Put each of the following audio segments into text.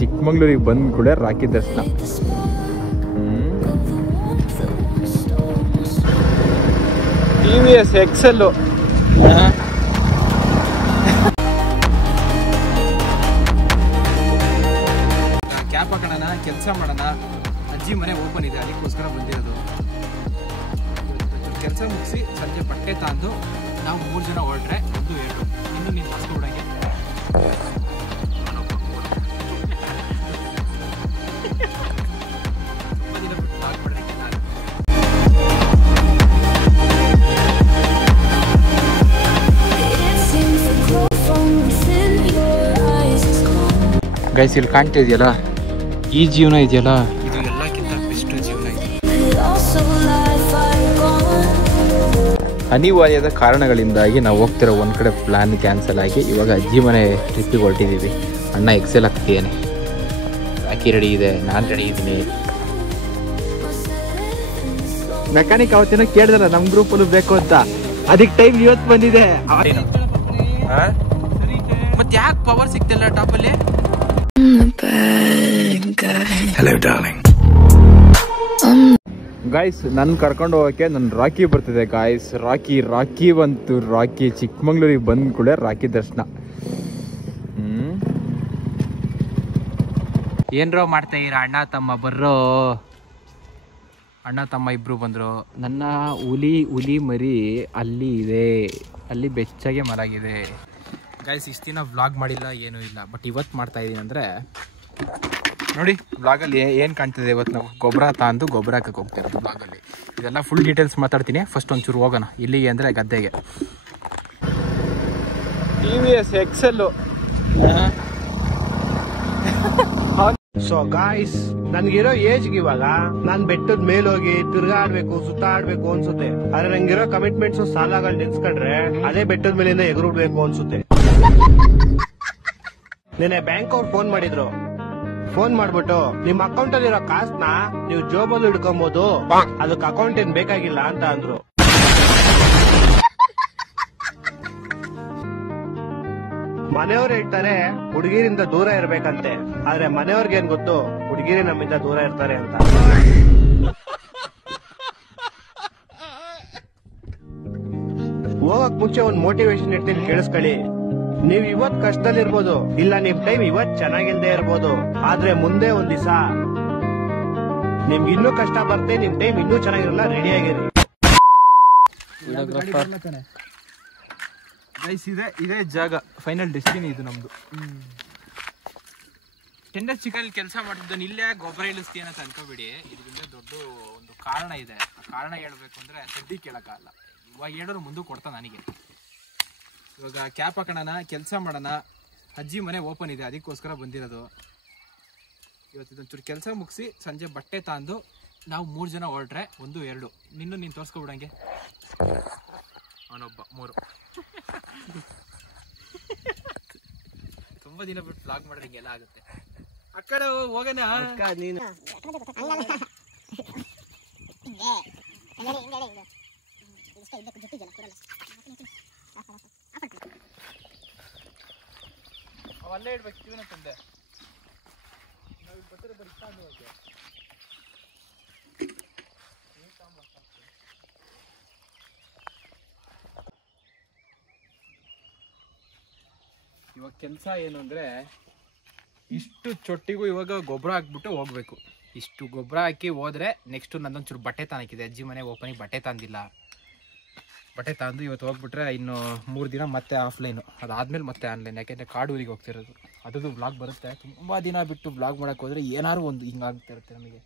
ಚಿಕ್ಕಮಂಗ್ಳೂರಿಗೆ ಬಂದ ಕೂಡ ರಾಖಿ ದರ್ಶನ. TVS XL ಕ್ಯಾಪ್ ಹಾಕೋಣ, ಕೆಲಸ ಮಾಡೋಣ. ಅಜ್ಜಿ ಮನೆ ಓಪನ್ ಇದೆ, ಅದಕ್ಕೋಸ್ಕರ ಬಂದಿರೋದು. ಕೆಲಸ ಮುಗಿಸಿ ಸಂಜೆ ಬಟ್ಟೆ ತಂದು ನಾವು 3 ಜನ ಹೊರಟ್ರೆ 1 2 ಇನ್ನು ನೀನು ತರಿಸ್ಕೊಬಿಡಂಗೆ. ಗೈಸ್ ಇಲ್ಲಿ ಕಾಣ್ತಾ ಇದೆಯಲ್ಲ, ಈ ಜೀವನ ಇದೆಯಲ್ಲ, ಇದು ಎಲ್ಲಕ್ಕಿಂತ ಬೆಸ್ಟ್ ಜೀವನ ಇದೆ. ಅನಿವಾರ್ಯದ ಕಾರಣಗಳಿಂದಾಗಿ ನಾವು ಹೋಗ್ತಿರೋ ಒಂದು ಕಡೆ ಪ್ಲಾನ್ ಕ್ಯಾನ್ಸಲ್ ಆಗಿ ಇವಾಗ ಅಜ್ಜಿ ಮನೆ ಟ್ರಿಪ್ಪಿಗೆ ಹೊರಟಿದ್ದೀವಿ. ಅಣ್ಣ ಎಕ್ಸೆಲ್ ಆಗ್ತಿದ್ದೇನೆ, ಅಕ್ಕಿ ರೆಡಿ ಇದೆ, ನಾನು ರೆಡಿ ಇದ್ದೀನಿ. ಮೆಕ್ಯಾನಿಕ್ ಅವತ್ತೇನೋ ಕೇಳಿದ್ರಲ್ಲ ನಮ್ಮ ಗ್ರೂಪಲ್ಲೂ ಬೇಕು ಅಂತ, ಅದಕ್ಕೆ ಟೈಮ್ ಇವತ್ತು ಬಂದಿದೆ. ಮತ್ತೆ ಯಾಕೆ ಪವರ್ ಸಿಗ್ತಿಲ್ಲ ಟಾಪಲ್ಲಿ? ಗಾಯ್ಸ್ ನನ್ನ ಕರ್ಕೊಂಡು ಹೋಗೋಕ್ಕೆ ನನ್ನ ರಾಖಿ ಬರ್ತಿದೆ ಗಾಯ್ಸ್. ರಾಖಿ ಬಂತು. ರಾಖಿ ಚಿಕ್ಕಮಂಗ್ಳೂರಿಗೆ ಬಂದ ಕೂಡ ರಾಖಿ ದರ್ಶನ. ಏನ್ರೋ ಮಾಡ್ತಾ ಇರ ಅಣ್ಣ ತಮ್ಮ ಬರ್ರೋ. ಅಣ್ಣ ತಮ್ಮ ಇಬ್ರು ಬಂದರು. ನನ್ನ ಹುಲಿ ಮರಿ ಅಲ್ಲಿ ಇದೆ, ಅಲ್ಲಿ ಬೆಚ್ಚಾಗೆ ಮಲಗಿದೆ. ಗೈಸ್ ಇಷ್ಟು ದಿನ ವ್ಲಾಗ್ ಮಾಡಿಲ್ಲ, ಏನೂ ಇಲ್ಲ. ಬಟ್ ಇವತ್ತು ಮಾಡ್ತಾ ಇದ್ದೀನಿ ಅಂದರೆ ನೋಡಿ, ವ್ಲಾಗಲ್ಲಿ ಏನು ಕಾಣ್ತಿದೆ. ಇವತ್ತು ನಾವು ಗೊಬ್ಬರ ತಂದು ಗೊಬ್ಬರ ಹಾಕಕ್ಕೆ ಹೋಗ್ತಾ ಇರೋದು ವ್ಲಾಗಲ್ಲಿ. ಇದೆಲ್ಲ ಫುಲ್ ಡೀಟೇಲ್ಸ್ ಮಾತಾಡ್ತೀನಿ. ಫಸ್ಟ್ ಒಂಚೂರು ಹೋಗೋಣ. ಇಲ್ಲಿಗೆ ಅಂದರೆ ಗದ್ದೆಗೆ. TVS XL. ಸೊ ಗಾಯ್ಸ್, ನನ್ಗಿರೋ ಏಜ್ಗೆ ಇವಾಗ ನಾನ್ ಬೆಟ್ಟದ ಮೇಲೋಗಿ ತಿರ್ಗಾಡ್ಬೇಕು, ಸುತ್ತಾಡ್ಬೇಕು ಅನ್ಸುತ್ತೆ. ಆದ್ರೆ ನಂಗಿರೋ ಕಮಿಟ್ಮೆಂಟ್ಸ್ ಸಾಲಗಳು ನೆನ್ಸ್ಕೊಂಡ್ರೆ ಅದೇ ಬೆಟ್ಟದ ಮೇಲಿಂದ ಎಗರುಡ್ಬೇಕು ಅನ್ಸುತ್ತೆ. ನೆನೆ ಬ್ಯಾಂಕ್ ಅವ್ರು ಫೋನ್ ಮಾಡಿದ್ರು. ಫೋನ್ ಮಾಡ್ಬಿಟ್ಟು ನಿಮ್ ಅಕೌಂಟ್ ಅಲ್ಲಿರೋ ಕಾಸನ್ನ ನೀವು ಜೋಬಲ್ಲಿ ಹಿಡ್ಕೊಬಹುದು, ಅದಕ್ಕೆ ಅಕೌಂಟ್ ಏನ್ ಬೇಕಾಗಿಲ್ಲ ಅಂತ ಅಂದ್ರು. ಮನೆಯವ್ರು ಹೇಳ್ತಾರೆ ಹುಡುಗಿರಿಂದ ದೂರ ಇರ್ಬೇಕಂತೆ, ಆದ್ರೆ ಮನೆಯವ್ರಿಗೆ ಏನ್ ಗೊತ್ತು ಹುಡುಗಿರಿ ನಮ್ಮಿಂದ ದೂರ ಇರ್ತಾರೆ ಅಂತ. ಹೋಗಕ್ ಮುಂಚೆ ಒಂದ್ ಮೋಟಿವೇಶನ್ ಇರ್ತೀನಿ, ಕೇಳಿಸ್ಕೊಳ್ಳಿ. ನೀವ್ ಇವತ್ ಕಷ್ಟದಲ್ಲಿರ್ಬೋದು, ಇಲ್ಲ ನಿಮ್ ಟೈಮ್ ಇವತ್ ಚೆನ್ನಾಗಿಲ್ದೇ ಇರ್ಬೋದು, ಆದ್ರೆ ಮುಂದೆ ಒಂದ್ ದಿವಸ ನಿಮ್ಗೆ ಇನ್ನೂ ಕಷ್ಟ ಬರುತ್ತೆ, ನಿಮ್ ಟೈಮ್ ಇನ್ನೂ ಚೆನ್ನಾಗಿರಲ್ಲ. ರೆಡಿ ಆಗಿರಿ. ಇದೇ ಜಾಗ, ಫೈನಲ್ ಡೆಸ್ಟಿನಿ ಇದು ನಮ್ದು. ಟೆಂಡರ್ ಚಿಕನ್ ಕೆಲಸ ಮಾಡ್ತಿದ್ದು ಇಲ್ಲೇ ಗೊಬ್ಬರ ಇಳಿಸ್ತೀಯ ಅಂತ ಅನ್ಕೋಬೇಡಿ. ಇದರಿಂದ ದೊಡ್ಡ ಒಂದು ಕಾರಣ ಇದೆ. ಆ ಕಾರಣ ಹೇಳ್ಬೇಕು ಅಂದ್ರೆ ಸದ್ದಿ ಕೇಳಕ್ಕಾಗಲ್ಲ. ಇವಾಗ ಹೇಳಿದ್ರು ಮುಂದೆ ಕೊಡ್ತಾ ನನಗೆ. ಇವಾಗ ಕ್ಯಾಪ್ ಹಾಕೋಣ, ಕೆಲಸ ಮಾಡೋಣ. ಅಜ್ಜಿ ಮನೆ ಓಪನ್ ಇದೆ, ಅದಕ್ಕೋಸ್ಕರ ಬಂದಿರೋದು. ಇವತ್ತು ಇದೊಂಚೂರು ಕೆಲಸ ಮುಗಿಸಿ ಸಂಜೆ ಬಟ್ಟೆ ತಂದು ನಾವು 3 ಜನ ಹೊರಟ್ರೆ 1 2 ನೀನು ತೋರಿಸ್ಕೊಬಿಡಂಗೆ. ಅವನೊಬ್ಬ 3. ತುಂಬಾ ದಿನ ಬಿಟ್ಟು ವ್ಲಾಗ್ ಮಾಡಿದ್ರೆ ಹಿಂಗೆಲ್ಲ ಆಗುತ್ತೆ. ಆ ಕಡೆ ಹೋಗೋಣ. ನೀನು ಅಲ್ಲೇ ಇಡ್ಬೇಕು ಜೀವನ ತಂದೆ. ಇವಾಗ ಕೆಲಸ ಏನು ಅಂದ್ರೆ, ಇಷ್ಟು ಚೊಟ್ಟಿಗೂ ಇವಾಗ ಗೊಬ್ಬರ ಹಾಕ್ಬಿಟ್ಟು ಹೋಗ್ಬೇಕು. ಇಷ್ಟು ಗೊಬ್ಬರ ಹಾಕಿ ಹೋದ್ರೆ ನೆಕ್ಸ್ಟ್ ನಂದೊಂಚೂರು ಬಟ್ಟೆ ತಾನಕ್ಕಿದೆ. ಅಜ್ಜಿ ಮನೆ ಓಪನಿಗೆ ಬಟ್ಟೆ ತಂದಿಲ್ಲ. ಬಟ್ಟೆ ತಂದು ಇವತ್ತು ಹೋಗ್ಬಿಟ್ರೆ ಇನ್ನು 3 ದಿನ ಮತ್ತೆ ಆಫ್ಲೈನು, ಅದಾದ್ಮೇಲೆ ಮತ್ತೆ ಆನ್ಲೈನ್. ಯಾಕೆಂದರೆ ಕಾಡೂರಿಗೆ ಹೋಗ್ತಿರೋದು. ಅದರದ್ದು ವ್ಲಾಗ್ ಬರುತ್ತೆ. ತುಂಬ ದಿನ ಬಿಟ್ಟು ವ್ಲಾಗ್ ಮಾಡೋಕ್ಕೆ ಹೋದರೆ ಏನಾದ್ರು ಒಂದು ಹಿಂಗಾಗ್ತಾ ಇರುತ್ತೆ ನಮಗೆ.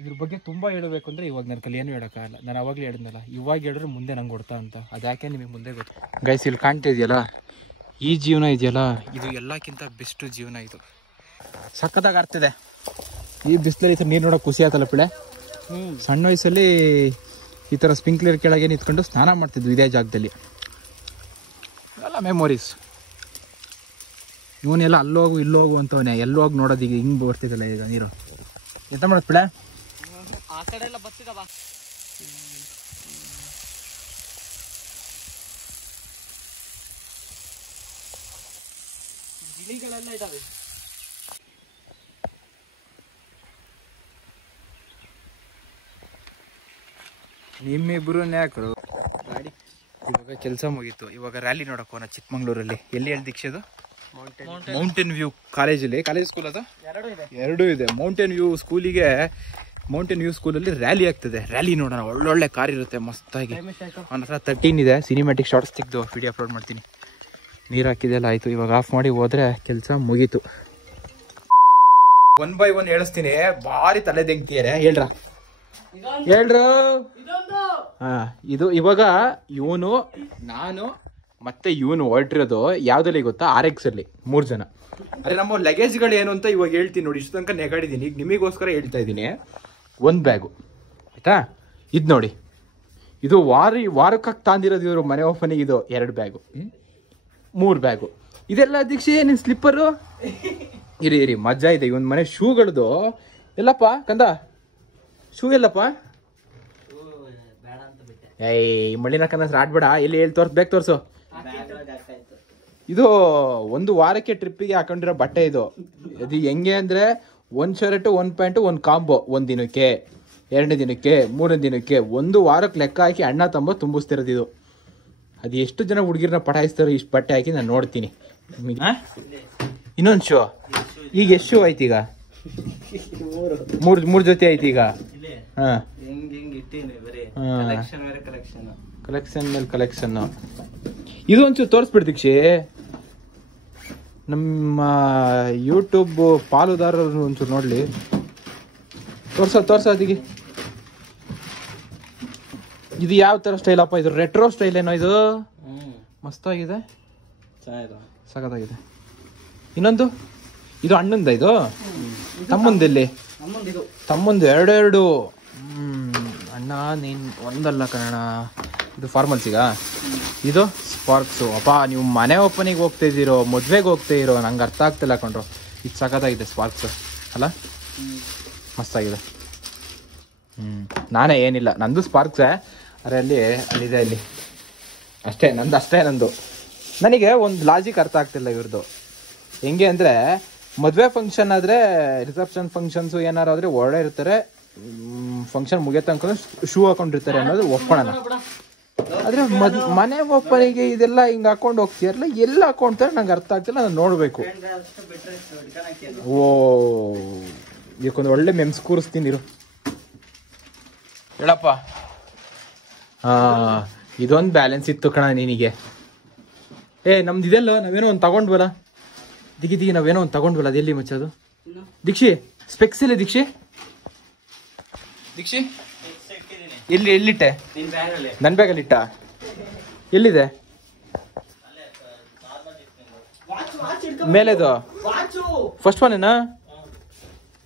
ಇದ್ರ ಬಗ್ಗೆ ತುಂಬ ಹೇಳಬೇಕು ಅಂದರೆ ಇವಾಗ ನನ್ನ ಕೈಲಿ ಏನೂ ಹೇಳೋಕ್ಕಾಗಲ್ಲ. ನಾನು ಅವಾಗಲೇ ಹೇಳಿದ್ನಲ್ಲ, ಇವಾಗ ಹೇಳಿದ್ರೆ ಮುಂದೆ ನಂಗೆ ಕೊಡ್ತಾ ಅಂತ. ಅದ್ಯಾಕೆ ನಿಮಗೆ ಮುಂದೆ ಗೊತ್ತು. ಗೈಸ್ ಇಲ್ಲಿ ಕಾಣ್ತಾ ಇದೆಯಲ್ಲ, ಈ ಜೀವನ ಇದೆಯಲ್ಲ, ಇದು ಎಲ್ಲಕ್ಕಿಂತ ಬೆಸ್ಟ್ ಜೀವನ. ಇದು ಸಖತ್ತಾಗಿ ಆಗ್ತಿದೆ. ಈ ಬಿಸಿಲಲ್ಲಿ ಈ ಥರ ನೀರು ನೋಡೋಕೆ ಖುಷಿ ಆಯ್ತಲ್ಲ ಪಿಳೆ. ಸಣ್ಣ ವಯಸ್ಸಲ್ಲಿ ಈ ಥರ ಸ್ಪ್ರಿಂಕ್ಲರ್ ಕೆಳಗೆ ನಿಂತ್ಕೊಂಡು ಸ್ನಾನ ಮಾಡ್ತಿದ್ವಿ ಇದೇ ಜಾಗದಲ್ಲಿ. ಎಲ್ಲ ಮೆಮೊರೀಸ್. ಇವನೆಲ್ಲ ಅಲ್ಲೋಗು ಇಲ್ಲೋಗು ಅಂತವನೇ, ಎಲ್ಲೋಗಿ ನೋಡೋದು. ಈಗ ಹಿಂಗೆ ಬರ್ತಿದ್ದಲ್ಲ ಈಗ ನೀರು. ಎಂತ ಮಾಡೋದು ಪಿಳೆ? ಆ ಕಡೆ ಎಲ್ಲ ಬರ್ತಿದ್ದವ. ಮೀಗಳೆಲ್ಲ ಇದಾವೆ. ನಿಮ್ಮಿಬ್ರು ಯಾಕರು ಗಾಡಿ ಇವಾಗ ಕೆಲಸ ಮುಗೀತು. ಇವಾಗ ರ್ಯಾಲಿ ನೋಡಕ್ ಹೋಗೋಣ ಚಿಕ್ಕಮಂಗ್ಳೂರಲ್ಲಿ. ಎಲ್ಲಿ ಹೇಳಿ ದೀಕ್ಷೆದು? ಮೌಂಟೇನ್ ವ್ಯೂ ಕಾಲೇಜಲ್ಲಿ. ಕಾಲೇಜ್ ಸ್ಕೂಲ್ ಅದು ಎರಡೂ ಇದೆ. ಮೌಂಟೇನ್ ವ್ಯೂ ಸ್ಕೂಲಲ್ಲಿ ರ್ಯಾಲಿ ಆಗ್ತದೆ. ರ್ಯಾಲಿ ನೋಡೋಣ. ಒಳ್ಳೊಳ್ಳೆ ಕಾರ್ ಇರುತ್ತೆ ಮಸ್ತಾಗಿ. ಅವನ ಹತ್ರ 13 ಇದೆ. ಸಿನಿಮ್ಯಾಟಿಕ್ ಶಾರ್ಟ್ಸ್ ತೆಗೆದು ವಿಡಿಯೋ ಅಪ್ಲೋಡ್ ಮಾಡ್ತೀನಿ. ನೀರು ಹಾಕಿದೆಲ್ಲ ಆಯ್ತು. ಇವಾಗ ಆಫ್ ಮಾಡಿ ಹೋದ್ರೆ ಕೆಲಸ ಮುಗೀತು. 1 by 1 ಹೇಳಿಸ್ತೀನಿ. ಭಾರಿ ತಲೆ ತೆಗ್ತೀಯಾರೆ. ಹೇಳ್ರ ಹಾ. ಇದು ಇವಾಗ ಇವನು, ನಾನು ಮತ್ತೆ ಇವನು ಹೊರಟಿರೋದು ಯಾವ್ದಲ್ಲಿ ಗೊತ್ತಾ? RX ಅಲ್ಲಿ 3 ಜನ. ಅರೆ ನಮ್ಮ ಲಗೇಜ್ಗಳು ಏನು ಅಂತ ಇವಾಗ ಹೇಳ್ತೀನಿ ನೋಡಿ. ಇಷ್ಟು ತನಕ ನೆಗಾಡಿದ್ದೀನಿ. ಈಗ ನಿಮಗೋಸ್ಕರ ಹೇಳ್ತಾ ಇದ್ದೀನಿ. 1 ಬ್ಯಾಗು ಆಯ್ತಾ? ಇದು ನೋಡಿ, ಇದು ವಾರಕ್ಕೆ ತಂದಿರೋದು ಇವರು ಮನೆ ಓಪನಿಗೆ. ಇದು 2 ಬ್ಯಾಗು, 3 ಬ್ಯಾಗು. ಇದೆಲ್ಲ ದೀಕ್ಷೆ ನಿನ್ ಸ್ಲಿಪ್ಪರು. ಇರಿ ಮಜಾ ಇದೆ. ಇವನ್ ಮನೆ ಶೂಗಳದು ಎಲ್ಲಪ್ಪ ಕಂದ? ಶೂ ಎಲ್ಲಪ್ಪ? ಏಯ್ ಮಳಿನ ಕಂದ ಆಡ್ಬೇಡ. ಎಲ್ಲಿ ಹೇಳಿ ಬೇಗ ತೋರ್ಸು. ಇದು 1 ವಾರಕ್ಕೆ ಟ್ರಿಪ್ಪಿಗೆ ಹಾಕೊಂಡಿರೋ ಬಟ್ಟೆ ಇದು. ಇದು ಹೆಂಗೆ ಅಂದ್ರೆ 1 ಶರ್ಟ್ 1 ಪ್ಯಾಂಟ್ 1 ಕಾಂಬೋ. 1 ದಿನಕ್ಕೆ, 2 ದಿನಕ್ಕೆ, 3 ದಿನಕ್ಕೆ, 1 ವಾರಕ್ಕೆ ಲೆಕ್ಕ ಹಾಕಿ ಅಣ್ಣ ತಮ್ಮ ತುಂಬಿಸ್ತಿರೋದು ಇದು. ಅದು ಎಷ್ಟು ಜನ ಹುಡುಗಿರನ್ನ ಪಟಾಯಿಸ್ತಾರೋ ಇಷ್ಟು ಬಟ್ಟೆ ಹಾಕಿ ನಾನು ನೋಡ್ತೀನಿ. ಇನ್ನೊಂದು ಶೋ. ಈಗ ಎಷ್ಟು ಶೋ ಆಯ್ತು? ಈಗ 3 ಜೊತೆ ಆಯ್ತು ಈಗ. ಹಾ, ಕಲೆಕ್ಷನ್ ಮೇಲೆ ಕಲೆಕ್ಷನ್. ಇದು ಒಂಚೂರು ತೋರಿಸ್ಬಿಡ್ ದೀಕ್ಷೆ. ನಮ್ಮ ಯೂಟ್ಯೂಬ್ ಪಾಲುದಾರರು ಒಂಚೂರು ನೋಡ್ಲಿ. ತೋರ್ಸ ಅದಕ್ಕೆ. ಇದು ಯಾವ ತರ ಸ್ಟೈಲ್ ಅಪ್ಪ? ಇದು ರೆಟ್ರೋ ಸ್ಟೈಲ್ ಏನೋ ಇದು. ಮಸ್ತಾಗಿದೆ, ಸಖತ್ತಾಗಿದೆ. ಇನ್ನೊಂದು ಇದು ಅಣ್ಣಂದ. ಇದು ತಮ್ಮಂದಲ್ಲಿ. ತಮ್ಮಂದು 2 ಅಣ್ಣ ನೀನ್ ಒಂದಲ್ಲ ಕಣ. ಇದು ಫಾರ್ಮಲ್ಸಿಗ. ಇದು ಸ್ಪಾರ್ಕ್ಸು. ಅಪ್ಪ ನೀವು ಮನೆ ಓಪನಿಗೆ ಹೋಗ್ತಾ ಇದ್ದೀರೋ ಮದ್ವೆಗೆ ಹೋಗ್ತಾ ಇರೋ ನಂಗೆ ಅರ್ಥ ಆಗ್ತಿಲ್ಲ ಕಣ್ರು. ಇದು ಸಖತ್ತಾಗಿದೆ ಸ್ಪಾರ್ಕ್ಸ್ ಅಲ್ಲ? ಮಸ್ತಾಗಿದೆ. ನಾನೇ ಏನಿಲ್ಲ, ನಂದು ಸ್ಪಾರ್ಕ್ಸೇ. ಅರೆ ಅಲ್ಲಿದೆ ಅಲ್ಲಿ ಅಷ್ಟೇ. ನಂದು ನನಗೆ ಒಂದು ಲಾಜಿಕ್ ಅರ್ಥ ಆಗ್ತಿಲ್ಲ ಇವ್ರದ್ದು. ಹೆಂಗೆ ಅಂದರೆ ಮದುವೆ ಫಂಕ್ಷನ್ ಆದರೆ, ರಿಸೆಪ್ಷನ್ ಫಂಕ್ಷನ್ಸು ಏನಾರು ಆದರೆ ಒಳ್ಳೆ ಇರ್ತಾರೆ. ಫಂಕ್ಷನ್ ಮುಗಿಯೋ ತನಕ ಶೂ ಹಾಕೊಂಡಿರ್ತಾರೆ ಅನ್ನೋದು ಒಪ್ಕೊಳ್ಳೋಣ. ಆದರೆ ಮನೆ ಓಪನಿಗೆ ಇದೆಲ್ಲ ಹಿಂಗೆ ಹಾಕೊಂಡು ಹೋಗ್ತೀರಲ್ಲ, ಎಲ್ಲ ಹಾಕೊಂಡ್ತಾರೆ ನಂಗೆ ಅರ್ಥ ಆಗ್ತಿಲ್ಲ. ನಾನು ನೋಡಬೇಕು. ಓ ಇದಕ್ಕೊಂದು ಒಳ್ಳೆ ಮೆಮ್ಸ್ ಕೂರಿಸ್ತೀನಿ ಇರು. ಹೇಳಪ್ಪ. ಇದೊಂದು ಬ್ಯಾಲೆನ್ಸ್ ಇತ್ತು ಕಣ ನಿನಗೆ. ನಮ್ದು ಇದೆಲ್ಲ ನಾವೇನೋ ಒಂದು ತಗೊಂಡ್ವಲ್ಲ ದಿಗಿ ನಾವೇನೋ ಒಂದು ತಗೊಂಡ್ವಲ್ಲ. ಅದೆಲ್ಲಿ ಮಚ್ಚದು? ದೀಕ್ಷೆ ಸ್ಪೆಕ್ಸ್ ಇಲ್ಲ. ದೀಕ್ಷೆ ಎಲ್ಲಿಟ್ಟೆ? ನನ್ನ ಬ್ಯಾಗಲ್ಲಿ ಇಟ್ಟ? ಎಲ್ಲಿದೆ ಮೇಲೆದು? ಫಸ್ಟ್ ಒನ್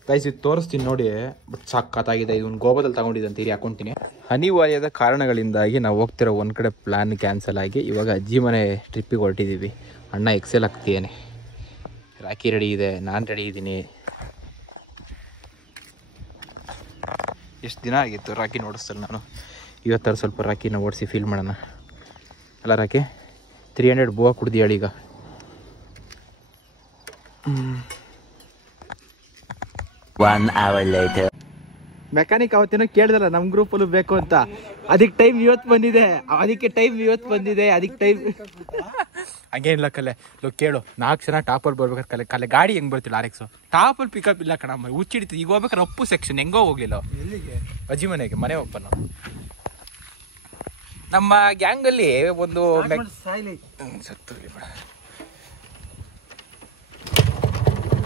ಗೈಸ್ ಇದು ತೋರಿಸ್ತೀನಿ ನೋಡಿ. ಬಟ್ ಸಖತ್ತಾಗಿದೆ. ಇದನ್ನು ಗೋವಾದಲ್ಲಿ ತಗೊಂಡಿದ್ದಂತ ಇಲ್ಲಿ ಹಾಕೊಂತೀನಿ. ಅನಿವಾರ್ಯದ ಕಾರಣಗಳಿಂದಾಗಿ ನಾವು ಹೋಗ್ತಿರೋ ಒಂದು ಕಡೆ ಪ್ಲಾನ್ ಕ್ಯಾನ್ಸಲ್ ಆಗಿ ಇವಾಗ ಅಜ್ಜಿ ಮನೆ ಟ್ರಿಪ್ಪಿಗೆ ಹೊರಟಿದ್ದೀವಿ. ಅಣ್ಣ ಎಕ್ಸೆಲ್ ಆಗ್ತೀಯೇನೆ. ರಾಖಿ ರೆಡಿ ಇದೆ, ನಾನು ರೆಡಿ ಇದ್ದೀನಿ. ಎಷ್ಟು ದಿನ ಆಗಿತ್ತು ರಾಖಿ ನೋಡಿಸ್ತಲ್ಲ ನಾನು. ಇವತ್ತಾರು ಸ್ವಲ್ಪ ರಾಖಿನ ಓಡಿಸಿ ಫೀಲ್ ಮಾಡೋಣ ಅಲ್ಲ? ರಾಖಿ 300 ಬೋವಾ ಕುಡ್ದು ಹೇಳಿ ಈಗ. ಮೆಕ್ಯಾನಿಕ್ ಅವತ್ತೇನೋ ಕೇಳಿದಲ್ಲ ನಮ್ಮ ಗ್ರೂಪಲ್ಲೂ ಬೇಕು ಅಂತ. ಅದಕ್ಕೆ ಟೈಮ್ ಇವತ್ತು ಬಂದಿದೆ. ಅದಕ್ಕೆ ಟೈಮ್ ಹಂಗೇನಿಲ್ಲ ಕಲೆ. ಕೇಳು 4 ಜನ ಟಾಪಲ್ಲಿ ಬರ್ಬೇಕಾದ್ರೆ ಕಲೆ ಗಾಡಿ ಹೆಂಗ್ ಬರ್ತಿಲ್ಲ? RX ಟಾಪಲ್ಲಿ ಪಿಕಪ್ ಇಲ್ಲ ಕಣ. ಹುಚ್ಚಿಡ್ತೀವಿ. ಈಗ ಹೋಗ್ಬೇಕಾರೆ ಅಪ್ಪು ಸೆಕ್ಷನ್ ಹೆಂಗೋ ಹೋಗ್ಲಿಲ್ಲ. ಅಜ್ಜಿ ಮನೆಗೆ ಮನೆ ಓಪನ್. ನಮ್ಮ ಗ್ಯಾಂಗಲ್ಲಿ ಒಂದು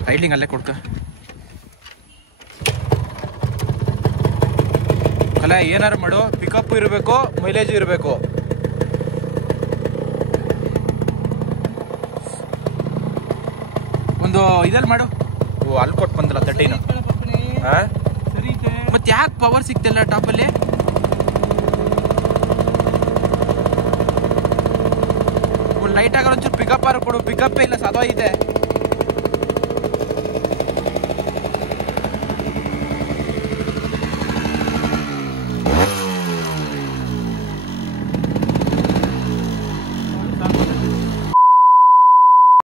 ರೈಲಿಂಗ್ ಅಲ್ಲೇ ಕೊಡ್ಕ ಕಲೆ. ಏನಾರು ಮಾಡು, ಪಿಕಪ್ ಇರಬೇಕು, ಮೈಲೇಜ್ ಇರಬೇಕು. ಒಂದು ಇದಲ್ಲಿ ಮಾಡು. ಅಲ್ಲಿ ಕೊಟ್ಟು ಬಂದಲ್ಲ 13. ಮತ್ತೆ ಯಾಕೆ ಪವರ್ ಸಿಗ್ತಿಲ್ಲ ಟಾಪಲ್ಲಿ? ಒಂದು ಲೈಟ್ ಆಗ ಒಂಚೂರು ಪಿಕಪ್ ಆರು ಕೊಡು. ಪಿಕಪ್ಪೇ ಇಲ್ಲ, ಸದೋ ಇದೆ.